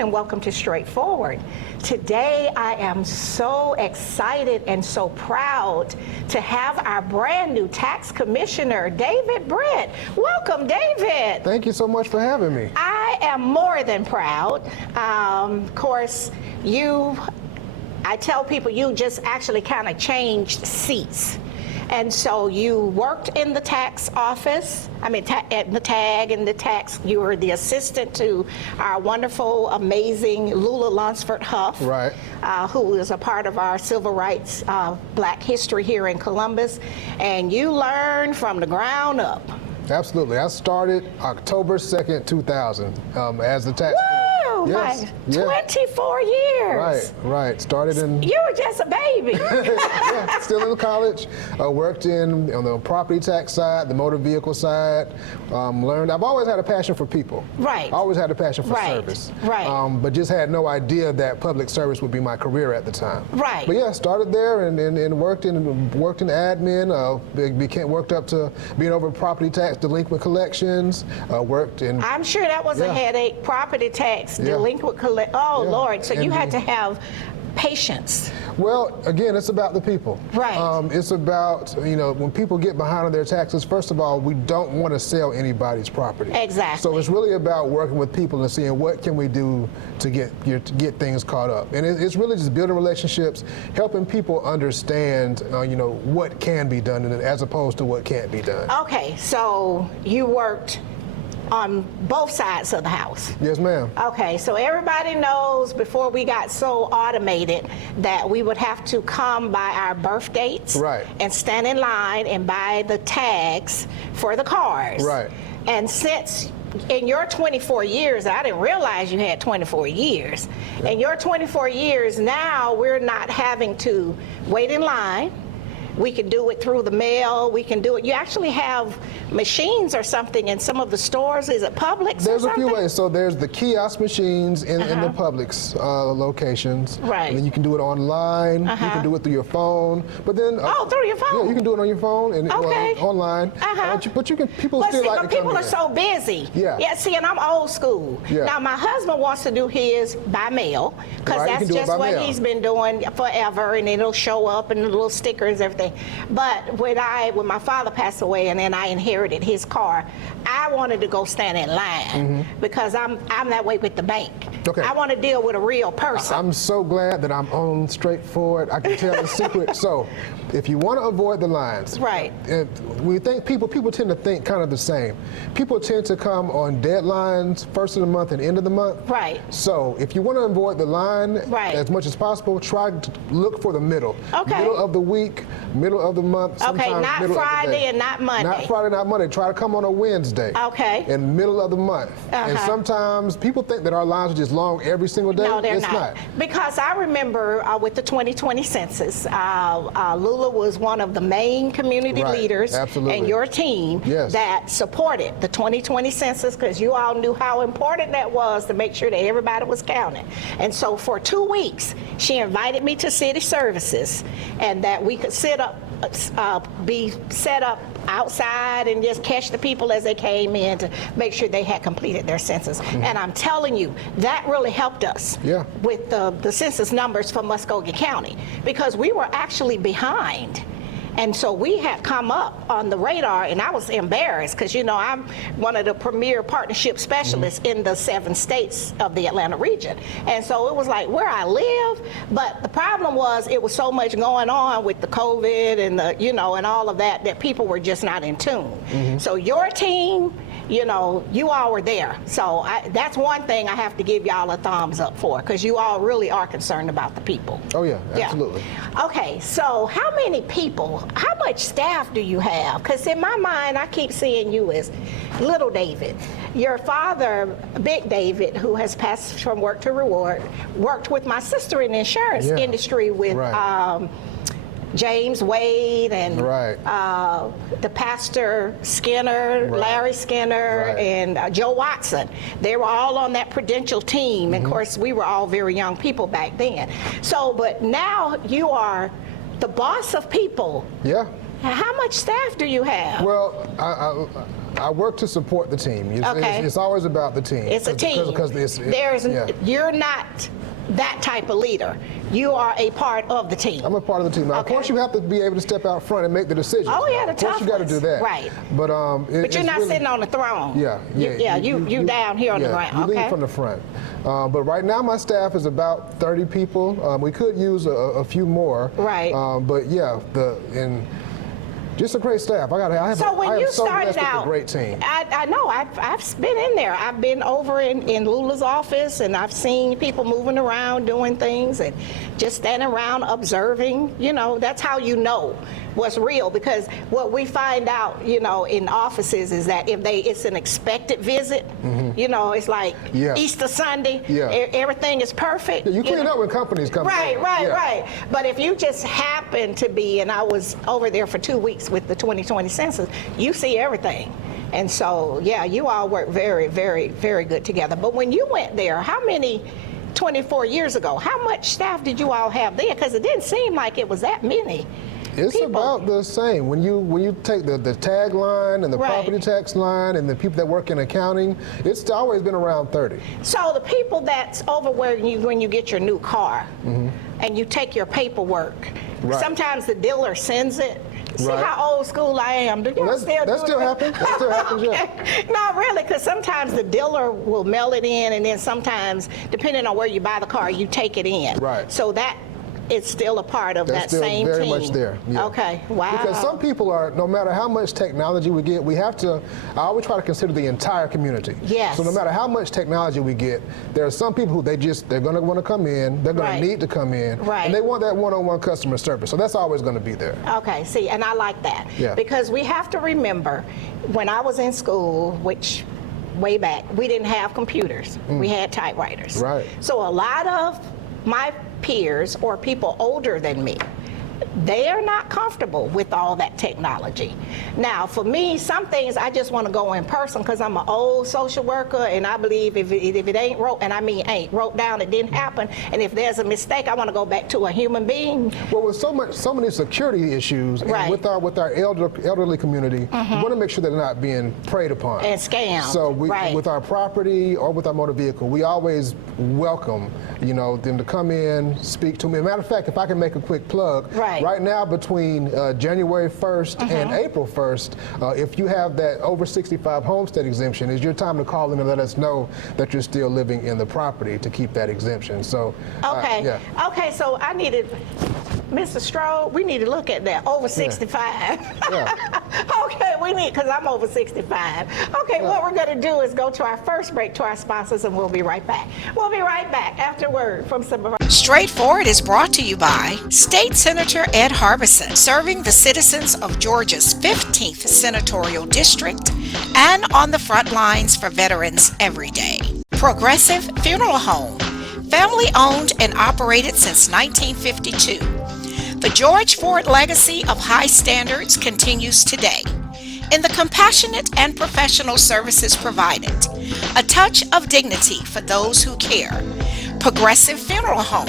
and welcome to Straightforward. Today I am so excited and so proud to have our brand new tax commissioner, David Britt. Welcome, David. Thank you so much for having me. I am more than proud. Of course, I tell people you just actually kind of changed seats. And so you worked in the tax office, at the tag and the tax. You were the assistant to our wonderful, amazing Lula Lunsford Huff, right. Who is a part of our civil rights Black history here in Columbus. And you learned from the ground up. Absolutely. I started October 2nd, 2000 as the tax. Yes, 24 years. Right. Started in. You were just a baby. Yeah, still in college. Worked on the property tax side, the motor vehicle side. Learned. I've always had a passion for people. Right. Always had a passion for service. Right. But just had no idea that public service would be my career at the time. Right. But yeah, started there and worked in admin. Worked up to being over property tax delinquent collections. Worked in. I'm sure that was a headache. Property tax. Delinquent collect. Oh, yeah. Lord. So you had to have patience. Well, again, it's about the people. Right. It's about, when people get behind on their taxes, first of all, we don't want to sell anybody's property. Exactly. So it's really about working with people and seeing what can we do to get things caught up. And it's really just building relationships, helping people understand, what can be done as opposed to what can't be done. Okay, so you worked on both sides of the house. Yes, ma'am. Okay, so everybody knows before we got so automated that we would have to come by our birth dates, right, and stand in line and buy the tags for the cars. Right. And since in your 24 years, I didn't realize you had 24 years. Yeah. In your 24 years, now we're not having to wait in line. We can do it through the mail. We can do it. You actually have machines or something in some of the stores. Is it Publix? There's a few ways. So there's the kiosk machines in the Publix locations. Right. And then you can do it online. You can do it through your phone. But then through your phone. Yeah, you can do it on your phone and online. But you can. People still like to come people are in. So busy. Yeah. Yeah. See, and I'm old school. Yeah. Now my husband wants to do his by mail because that's just what he's been doing forever, and it'll show up and the little stickers, everything. But when my father passed away and then I inherited his car, I wanted to go stand in line because I'm that way with the bank. Okay. I want to deal with a real person. I'm so glad that I'm on Straightforward. I can tell the secret. So, if you want to avoid the lines, right? We think people tend to think kind of the same. People tend to come on deadlines, first of the month and end of the month. Right. So, if you want to avoid the line as much as possible, try to look for the middle. Okay. Middle of the week, middle of the month. Okay, not Friday and not Monday. Not Friday, not Monday. Try to come on a Wednesday. Okay. In middle of the month. And sometimes people think that our lines are just long every single day. No, they're it's not. Because I remember with the 2020 census, Lula was one of the main community leaders and your team that supported the 2020 census because you all knew how important that was to make sure that everybody was counted. And so for 2 weeks, she invited me to city services and that we could be set up outside and just catch the people as they came in to make sure they had completed their census. And I'm telling you, that really helped us with the census numbers for Muscogee County because we were actually behind. And so we had come up on the radar, and I was embarrassed because, I'm one of the premier partnership specialists in the 7 states of the Atlanta region. And so it was like where I live, but the problem was it was so much going on with the COVID and and all of that people were just not in tune. So your team, you all were there. So that's one thing I have to give y'all a thumbs up for because you all really are concerned about the people. Oh, yeah, absolutely. Yeah. Okay, so how many people, how much staff do you have? Because in my mind, I keep seeing you as Little David. Your father, Big David, who has passed from work to reward, worked with my sister in the insurance industry with James Wade and the Pastor Skinner, Larry Skinner, and Joe Watson. They were all on that Prudential team. And of course, we were all very young people back then. So, but now you are the boss of people. Yeah. How much staff do you have? Well, I work to support the team. It's always about the team. It's a team. You're not that type of leader. You are a part of the team. I'm a part of the team. Now, of course, you have to be able to step out front and make the decisions. Oh yeah, the Of course, you got to do that. Right. But you're not sitting on the throne. You down here on the ground. You lead from the front. But right now, my staff is about 30 people. We could use a few more. Right. But yeah, just a great staff. I have so blessed with a great team. I know. I've been in there. I've been over in Lula's office, and I've seen people moving around, doing things, and just standing around observing. That's how you know what's real, because what we find out, in offices is that if it's an expected visit, it's like Easter Sunday, everything is perfect. Yeah, you clean up when companies come. Right. But if you just happen to be, and I was over there for 2 weeks with the 2020 census, you see everything. And so, you all work very, very, very good together. But when you went there, 24 years ago, how much staff did you all have there? Because it didn't seem like it was that many. It's people. About the same. When you take the tag line and the property tax line and the people that work in accounting, it's always been around 30. So the people that's over when you get your new car and you take your paperwork, sometimes the dealer sends it. See how old school I am. Do you still do that? Still happens. That still happens, yeah. Not really, because sometimes the dealer will mail it in, and then sometimes, depending on where you buy the car, you take it in. Right. So that is still a part of that same team. That's still very much there. Yeah. Okay, wow. Because some people are, no matter how much technology we get, I always try to consider the entire community. Yes. So no matter how much technology we get, there are some people who they're going to want to come in, they're going to need to come in, and they want that one-on-one customer service. So that's always going to be there. Okay, see, and I like that. Yeah. Because we have to remember, when I was in school, which way back, we didn't have computers. We had typewriters. Right. So a lot of my peers or people older than me, they are not comfortable with all that technology. Now, for me, some things I just want to go in person because I'm an old social worker, and I believe if it ain't wrote, and I mean wrote down, it didn't happen, and if there's a mistake, I want to go back to a human being. Well, with so many security issues, and with our elderly community, we want to make sure they're not being preyed upon and scammed. So with our property or with our motor vehicle, we always welcome them to come in, speak to me. As a matter of fact, if I can make a quick plug. Right now, between January 1st and April 1st, if you have that over 65 homestead exemption, it's your time to call in and let us know that you're still living in the property to keep that exemption. So, Okay, so I needed, Mr. Strode, we need to look at that, over 65. Okay, because I'm over 65. Okay, what we're going to do is go to our first break to our sponsors, and we'll be right back. We'll be right back after a word from some of our... Straightforward is brought to you by State Senator Ed Harbison, serving the citizens of Georgia's 15th Senatorial District and on the front lines for veterans every day. Progressive Funeral Home, family owned and operated since 1952. The George Ford legacy of high standards continues today in the compassionate and professional services provided, a touch of dignity for those who care. Progressive Funeral Home,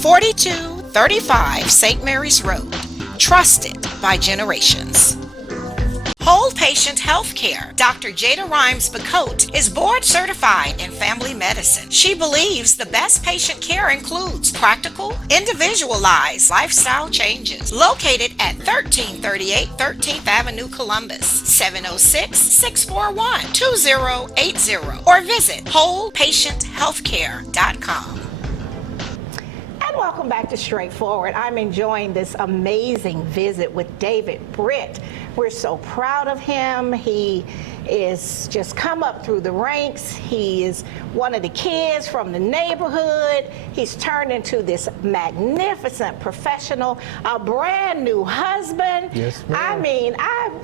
4235 St. Mary's Road, trusted by generations. Whole Patient Healthcare. Dr. Jada Rimes-Bacote is board certified in family medicine. She believes the best patient care includes practical, individualized lifestyle changes. Located at 1338 13th Avenue, Columbus, 706-641-2080, or visit wholepatienthealthcare.com. And welcome back to Straightforward. I'm enjoying this amazing visit with David Britt. We're so proud of him. He is just come up through the ranks. He is one of the kids from the neighborhood. He's turned into this magnificent professional, a brand new husband. Yes, ma'am. I mean,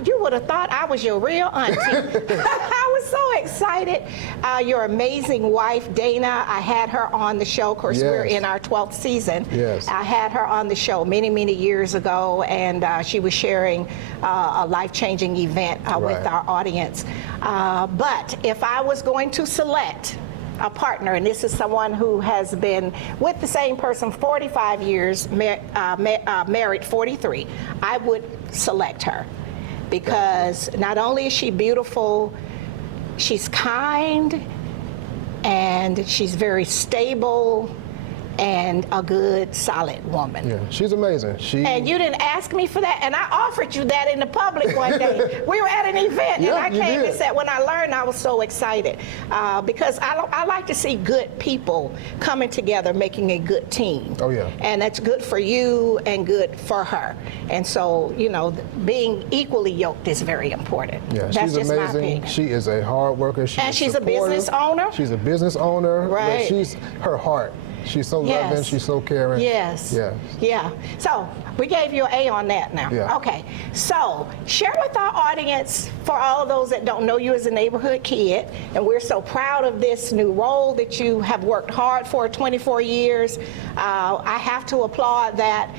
you would have thought I was your real auntie. I was so excited. Your amazing wife, Dana, I had her on the show. Of course, we're in our 12th season. Yes. I had her on the show many, many years ago, and she was sharing a life-changing event with our audience. But if I was going to select a partner, and this is someone who has been with the same person 45 years, married 43, I would select her. because not only is she beautiful, she's kind, and she's very stable, and a good, solid woman. Yeah, she's amazing. And you didn't ask me for that, and I offered you that in the public one day. We were at an event, and I came and said, when I learned, I was so excited because I like to see good people coming together, making a good team. Oh, yeah. And that's good for you and good for her. And so, you know, being equally yoked is very important. Yeah, that's she's just amazing. My opinion. She is a hard worker. She's a business owner. She's a business owner. Right. But she's her heart. She's so loving, she's so caring. Yes. Yeah. Yeah. So we gave you an A on that now. Yeah. Okay. So share with our audience, for all of those that don't know you as a neighborhood kid, and we're so proud of this new role that you have worked hard for 24 years. I have to applaud that.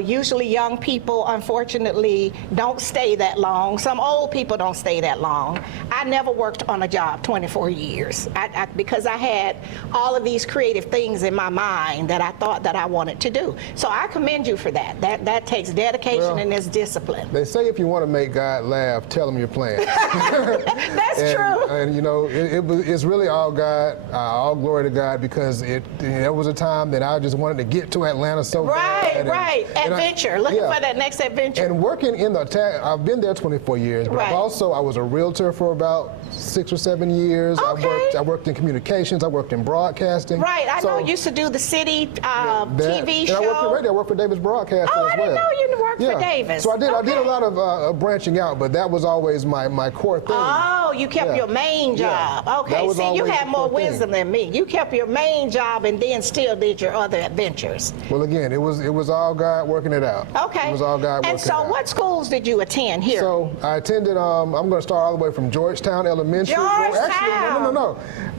Usually young people, unfortunately, don't stay that long. Some old people don't stay that long. I never worked on a job 24 years because I had all of these creative things in my mind that I thought that I wanted to do. So I commend you for that. That takes dedication and there's discipline. They say if you want to make God laugh, tell him your plans. That's true. And you know, it's really all God, all glory to God, because there was a time that I just wanted to get to Atlanta so bad. Right. Adventure. Looking for that next adventure. And working in the I've been there 24 years, but I was a realtor for about 6 or 7 years. Okay. I worked in communications. I worked in broadcasting. Right. I know you used to do the city TV show. And I worked for radio. I worked for Davis Broadcasting as well. I didn't know you worked for Davis. So I did a lot of branching out, but that was always my core thing. Oh, you kept your main job. Yeah. Okay. See, you had more wisdom than me. You kept your main job and then still did your other adventures. Well, again, it was all God working it out. Okay. It was all God working it out. And so what schools did you attend here? So I attended, I'm going to start all the way from Georgetown Elementary. Georgetown! No.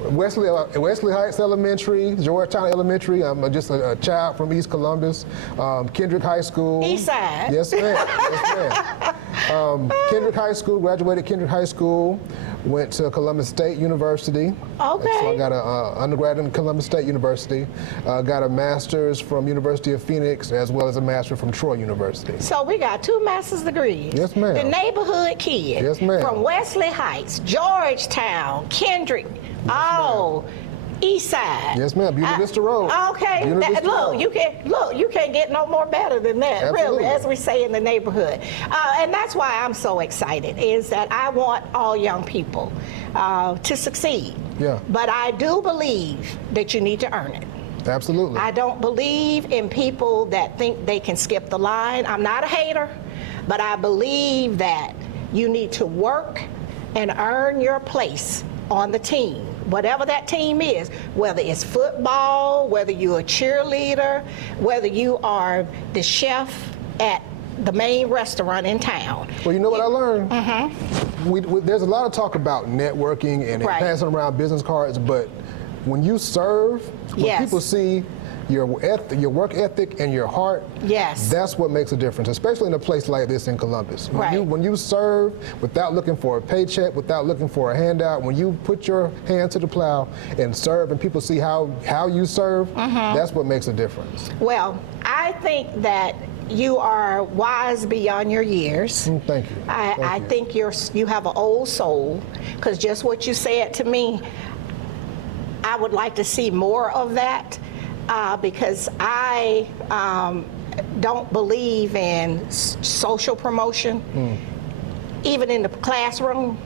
Wesley Heights Elementary, Georgetown Elementary. I'm just a child from East Columbus. Kendrick High School. East Side. Yes, ma'am. Yes, ma'am. Kendrick High School, graduated Kendrick High School. Went to Columbus State University. Okay. So I got an undergrad in Columbus State University. Got a master's from University of Phoenix, as well as a master's from Troy University. So we got 2 master's degrees. Yes, ma'am. The neighborhood kid. Yes, ma'am. From Wesley Heights, Georgetown, Kendrick. Yes, East Side. Yes, ma'am. Buena Vista Road. Okay. Buena Vista Road. You can't get no more better than that. Absolutely. Really, as we say in the neighborhood. And that's why I'm so excited. Is that I want all young people to succeed. Yeah. But I do believe that you need to earn it. Absolutely. I don't believe in people that think they can skip the line. I'm not a hater, but I believe that you need to work and earn your place on the team, whatever that team is, whether it's football, whether you're a cheerleader, whether you are the chef at the main restaurant in town. Well, you know what I learned? There's a lot of talk about networking and passing around business cards, but when you serve, when people see your work ethic and your heart, that's what makes a difference, especially in a place like this in Columbus. When you serve without looking for a paycheck, without looking for a handout, when you put your hand to the plow and serve and people see how you serve, that's what makes a difference. Well, I think that you are wise beyond your years. Thank you. I think you have an old soul, because just what you said to me, I would like to see more of that. Because I don't believe in social promotion, even in the classroom.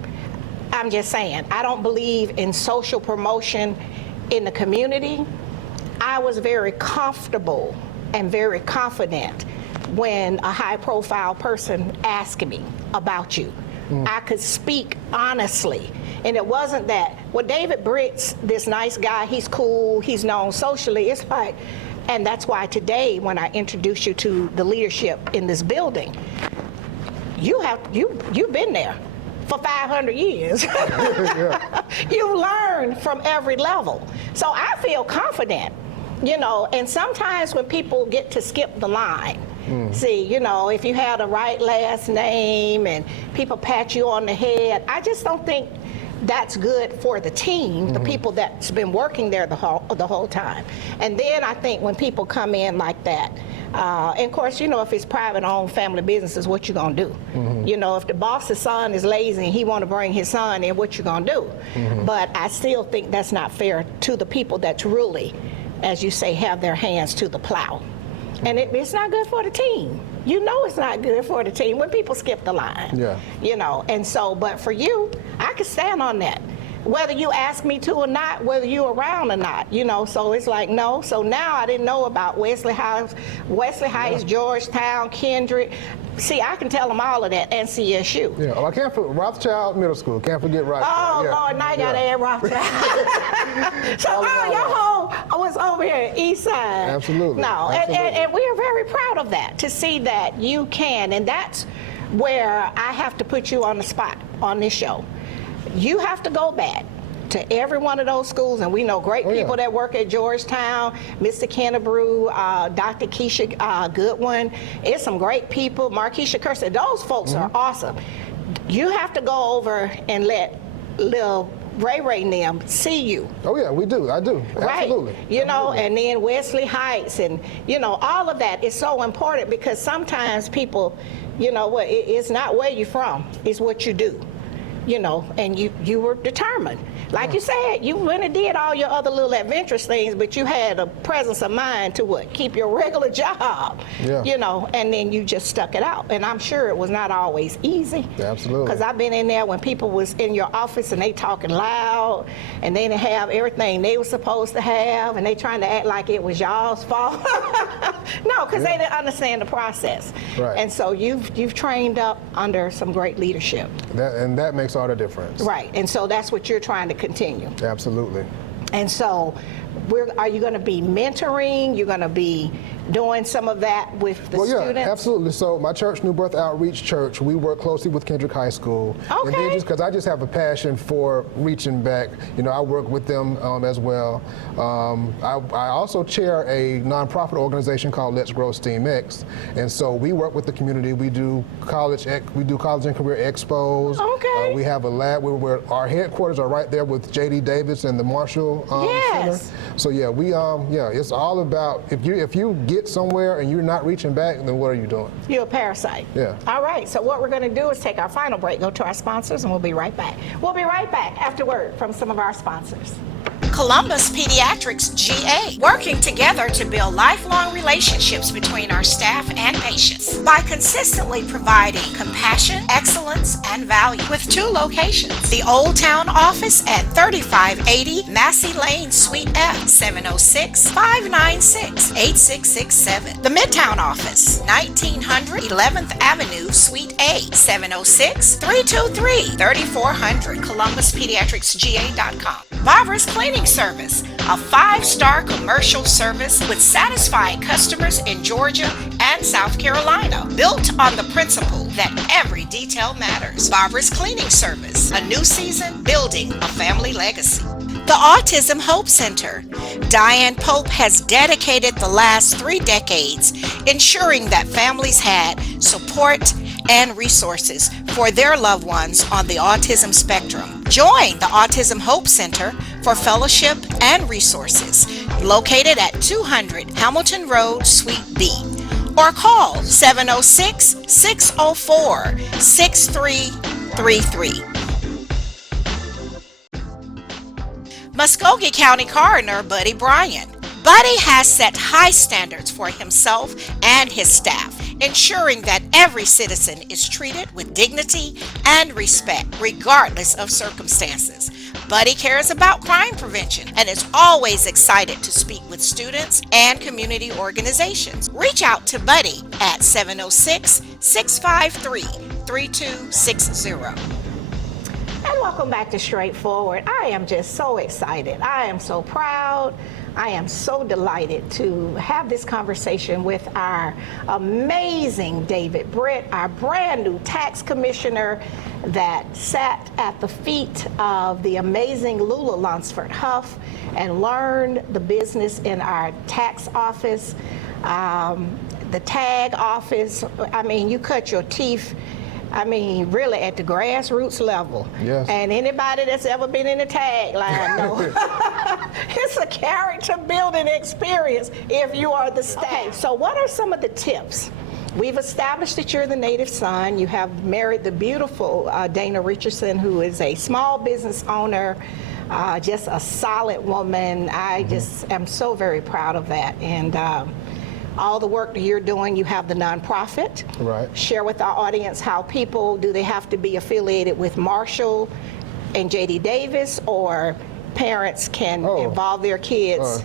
I'm just saying, I don't believe in social promotion in the community. I was very comfortable and very confident when a high-profile person asked me about you. I could speak honestly. And it wasn't that, well, David Britt's this nice guy, he's cool, he's known socially. It's like, and that's why today, when I introduce you to the leadership in this building, you've been there for 500 years. You learn from every level. So I feel confident, and sometimes when people get to skip the line, see, if you had a right last name and people pat you on the head, I just don't think that's good for the team, the people that's been working there the whole time. And then I think when people come in like that, And of course, you know, if it's private-owned family businesses, what you gonna do? You know, if the boss's son is lazy and he want to bring his son in, what you gonna do? But I still think that's not fair to the people that really, as you say, have their hands to the plow. And it's not good for the team. You know it's not good for the team when people skip the line. Yeah. You know, and so, but for you, I can stand on that. Whether you ask me to or not, whether you're around or not, you know, so it's like, no. So now I didn't know about Wesley Heights, Georgetown, Kendrick. See, I can tell them all of that, NCSU. Yeah, well, I can't forget Rothschild Middle School. Can't forget Rothschild. Oh, yeah. Lord, now you got to add Rothschild. So, your home was over here, East Side. Absolutely. No, Absolutely. And we are very proud of that, to see that you can. And that's where I have to put you on the spot on this show. You have to go back to every one of those schools, and we know great people that work at Georgetown, Mr. Kennebrew, Dr. Keisha Goodwin. It's some great people, Markeisha Kirsten. Those folks are awesome. You have to go over and let Lil Ray and them see you. Oh yeah, we do. I do. Right. Absolutely. You know, Absolutely. and then Wesley Heights, and you know, all of that is so important, because sometimes people, you know, what, it's not where you're from, it's what you do. You know, and you were determined. Like you said, you went and did all your other little adventurous things, but you had a presence of mind to what? Keep your regular job. Yeah. You know, and then you just stuck it out. And I'm sure it was not always easy. Absolutely. Because I've been in there when people was in your office and they talking loud, and they didn't have everything they were supposed to have, and they trying to act like it was y'all's fault. No, because they didn't understand the process. Right. And so you've trained up under some great leadership. That makes all the difference. Right, and so that's what you're trying to continue. Absolutely. And so, are you going to be mentoring? You're going to be doing some of that with the students? Yeah, absolutely. So my church, New Birth Outreach Church, we work closely with Kendrick High School. Okay. And then just because I just have a passion for reaching back, you know, I work with them as well. I also chair a nonprofit organization called Let's Grow STEAM X, and so we work with the community. We do college and career expos. Okay. We have a lab where our headquarters are right there with J.D. Davis and the Marshall Yes. Center. So yeah, it's all about if you get somewhere and you're not reaching back, then what are you doing? You're a parasite. Yeah. All right, so what we're going to do is take our final break, go to our sponsors, and we'll be right back. We'll be right back after word from some of our sponsors. Columbus Pediatrics GA, working together to build lifelong relationships between our staff and patients by consistently providing compassion, excellence, and value with 2 locations. The Old Town office at 3580 Massey Lane, Suite F, 706-596-8667. The Midtown office, 1900 11th Avenue, Suite A, 706-323-3400, ColumbusPediatricsGA.com. Barbara's Cleaning Service, a 5-star commercial service with satisfied customers in Georgia and South Carolina, built on the principle that every detail matters. Barbara's Cleaning Service, a new season building a family legacy. The Autism Hope Center. Diane Pope has dedicated the last 3 decades ensuring that families had support and resources for their loved ones on the autism spectrum. Join the Autism Hope Center for fellowship and resources, located at 200 Hamilton Road, Suite B, or call 706-604-6333. Muscogee County Coroner Buddy Bryan. Buddy has set high standards for himself and his staff, ensuring that every citizen is treated with dignity and respect, regardless of circumstances. Buddy cares about crime prevention and is always excited to speak with students and community organizations. Reach out to Buddy at 706-653-3260. And welcome back to Straightforward. I am just so excited. I am so proud. I am so delighted to have this conversation with our amazing David Britt, our brand new tax commissioner that sat at the feet of the amazing Lula Lunsford Huff and learned the business in our tax office, the tag office. I mean, you cut your teeth, I mean, really at the grassroots level. Yes. And anybody that's ever been in the tag line knows. It's a character building experience if you are the staff. Okay, so what are some of the tips? We've established that you're the native son. You have married the beautiful Dana Richardson, who is a small business owner, just a solid woman. I just am so very proud of that. And all the work that you're doing, you have the nonprofit. Right. Share with our audience how people, do they have to be affiliated with Marshall and J.D. Davis, or parents can involve their kids?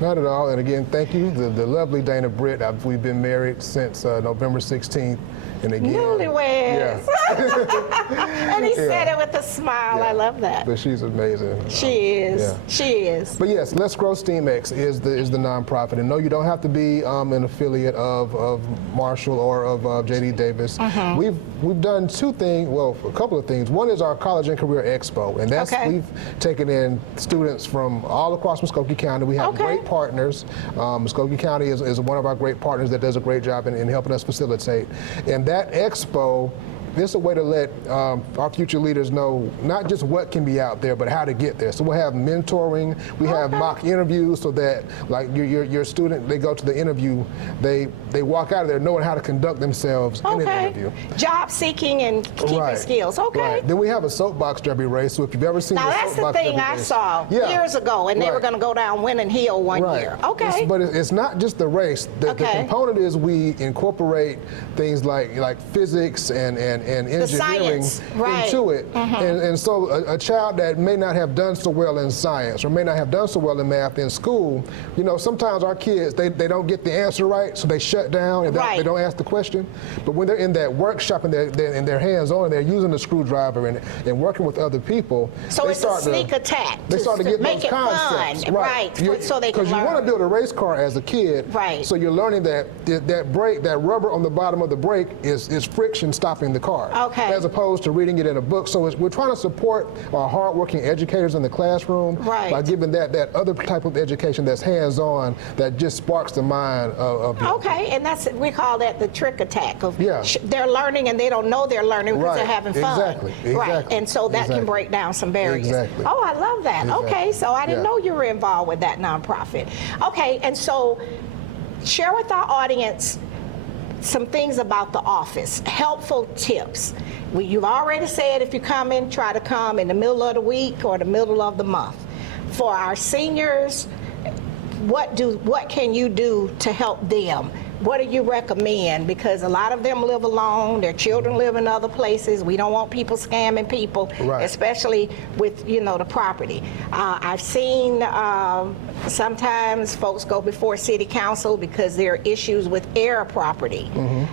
Not at all. And again, thank you, the lovely Dana Britt. We've been married since November 16th. And again, newlyweds. Yeah. And he said it with a smile. I love that. But she's amazing. She is. Yeah. She is. But yes, Let's Grow STEAMx is the nonprofit. And no, you don't have to be an affiliate of Marshall or of J.D. Davis. We've done two things, well, a couple of things. One is our College and Career Expo, and that's we've taken in students from all across Muscogee County. We have great partners. Muscogee County is one of our great partners that does a great job in helping us facilitate. And that expo, it's a way to let our future leaders know not just what can be out there, but how to get there. So we'll have mentoring, we have mock interviews, so that like your student, they go to the interview, they walk out of there knowing how to conduct themselves in an interview. Job seeking and keeping skills. Then we have a soapbox derby race. So if you've ever seen now that's the thing I saw years ago, and they were going to go down Winning Hill one year. But it's not just the race. The component is we incorporate things like physics and engineering into it. And so a child that may not have done so well in science or may not have done so well in math in school, you know, sometimes our kids, they don't get the answer right, so they shut down and they don't ask the question. But when they're in that workshop and they're hands-on and they're using the screwdriver and working with other people, so it's a sneak attack. They start to get make those concepts. Fun. So they can learn. Because you want to build a race car as a kid, so you're learning that brake, that rubber on the bottom of the brake is friction stopping the car. As opposed to reading it in a book. So we're trying to support our hardworking educators in the classroom by giving that other type of education that's hands-on, that just sparks the mind of and we call that the trick attack of they're learning and they don't know they're learning because they're having fun. Exactly. And so that can break down some barriers. Oh, I love that. Okay, so I didn't know you were involved with that nonprofit. Okay, and so share with our audience some things about the office, helpful tips. You've already said if you come in, try to come in the middle of the week or the middle of the month. For our seniors, what can you do to help them? What do you recommend? Because a lot of them live alone, their children live in other places. We don't want people scamming people, especially with, the property. I've seen sometimes folks go before city council because there are issues with air property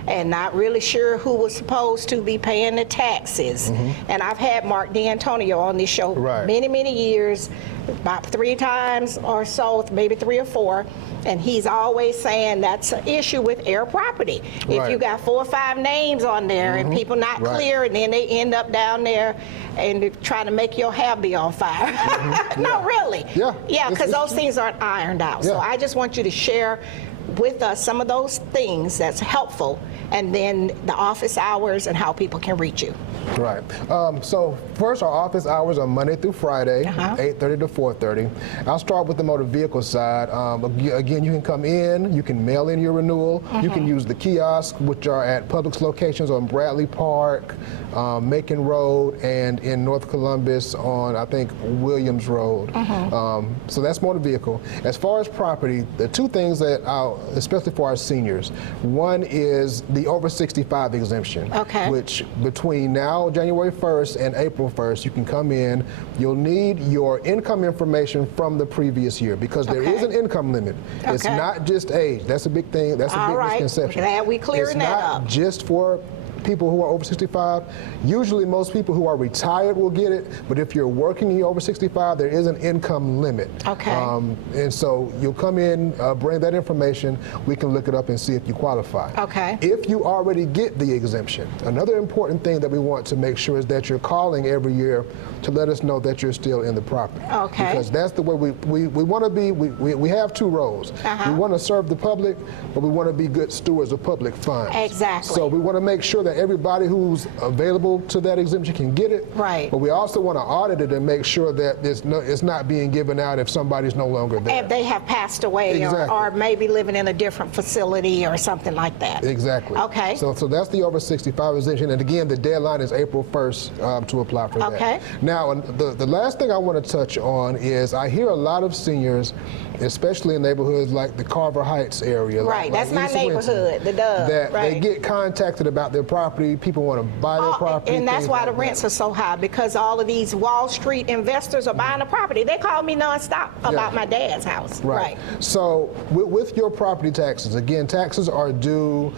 and not really sure who was supposed to be paying the taxes. And I've had Mark D'Antonio on this show many, many years, about 3 times or so, maybe 3 or 4. And he's always saying that's an issue with air property. If you got 4 or 5 names on there and people not clear, and then they end up down there and trying to make your hair be on fire. No, really. Because those things aren't ironed out. So I just want you to share with us some of those things that's helpful, and then the office hours and how people can reach you. So first, our office hours are Monday through Friday, 8:30 to 4:30. I'll start with the motor vehicle side. Again, you can come in, you can mail in your renewal, you can use the kiosks, which are at Publix locations on Bradley Park, Macon Road, and in North Columbus on, I think, Williams Road. So that's motor vehicle. As far as property, the 2 things that especially for our seniors, one is the over 65 exemption, which between now, January 1st and April 1st, you can come in. You'll need your income information from the previous year because there is an income limit. It's not just age. That's a big thing. That's a big misconception. Glad we clearing that up. It's not just for people who are over 65. Usually most people who are retired will get it, but if you're working and you're over 65, there is an income limit. And so you'll come in, bring that information, we can look it up and see if you qualify. If you already get the exemption, another important thing that we want to make sure is that you're calling every year to let us know that you're still in the property. Because that's the way we want to be. We have 2 roles. We want to serve the public, but we want to be good stewards of public funds. So we want to make sure that everybody who's available to that exemption can get it. Right. But we also want to audit it and make sure that it's not being given out if somebody's no longer there. If they have passed away or maybe living in a different facility or something like that. Exactly. Okay. So that's the over 65 exemption. And again, the deadline is April 1st to apply for that. Okay. Now, the last thing I want to touch on is I hear a lot of seniors, especially in neighborhoods like the Carver Heights area. Right, that's my East neighborhood, Winton, the Dove. that right. they get contacted about their property. People want to buy their property. And that's why the like rents are so high, because all of these Wall Street investors are buying the property. They call me nonstop about my dad's house. Right. So with your property taxes, again, taxes are due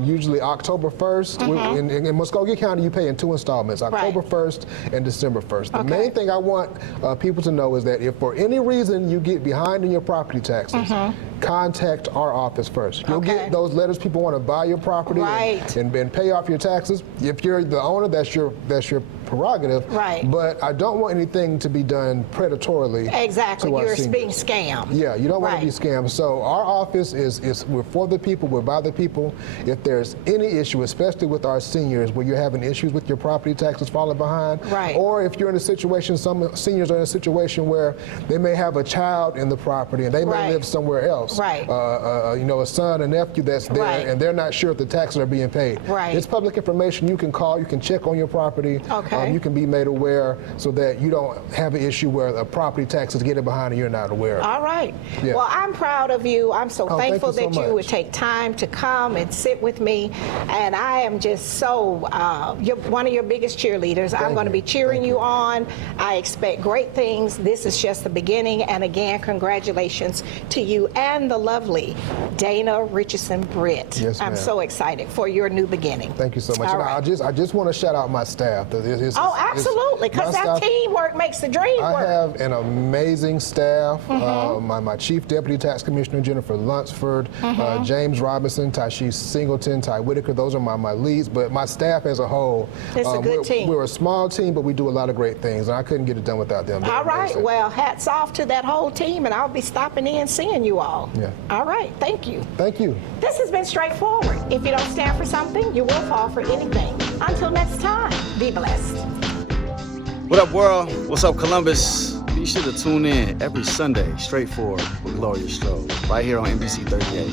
usually October 1st. In Muscogee County, you pay in 2 installments, October 1st and December 1st. The main thing I want people to know is that if for any reason you get behind in your property taxes, contact our office first. You'll get those letters. People want to buy your property and pay off your taxes. If you're the owner, that's your prerogative. Right. But I don't want anything to be done predatorily. Exactly. To our You're seniors. being scammed. Yeah, you don't want to be scammed. So our office is we're for the people, we're by the people. If there's any issue, especially with our seniors, where you're having issues with your property taxes falling behind, or if you're in a situation, some seniors are in a situation where they may have a child in the property and they may live somewhere else. Right. A son, a nephew that's there, and they're not sure if the taxes are being paid. Right. It's public information. You can call, you can check on your property. You can be made aware so that you don't have an issue where a property tax is getting behind and you're not aware of it. All right. Yeah. Well, I'm proud of you. I'm so thankful thank you so that you would much. take time to come and sit with me. And I am just so, you're one of your biggest cheerleaders. I'm going to be cheering you on. I expect great things. This is just the beginning. And again, congratulations to you and the lovely Dana Richardson Britt. Yes, I'm ma'am. so excited for your new beginning. Thank you so much. All And right. I just want to shout out my staff. Absolutely, because that teamwork makes the dream work. I have an amazing staff. My Chief Deputy Tax Commissioner, Jennifer Lunsford, James Robinson, Tashish Singleton, Ty Whitaker. Those are my leads. But my staff as a whole, It's a good team. We're a small team, but we do a lot of great things. And I couldn't get it done without them. They're All right. amazing. Well, hats off to that whole team, and I'll be stopping in seeing you all. Yeah. All right. Thank you. Thank you. This has been straightforward. If you don't stand for something, you will fall for anything. Until next time, be blessed. What up, world? What's up, Columbus? Be sure to tune in every Sunday, Straightforward with Gloria Strode, right here on NBC 38.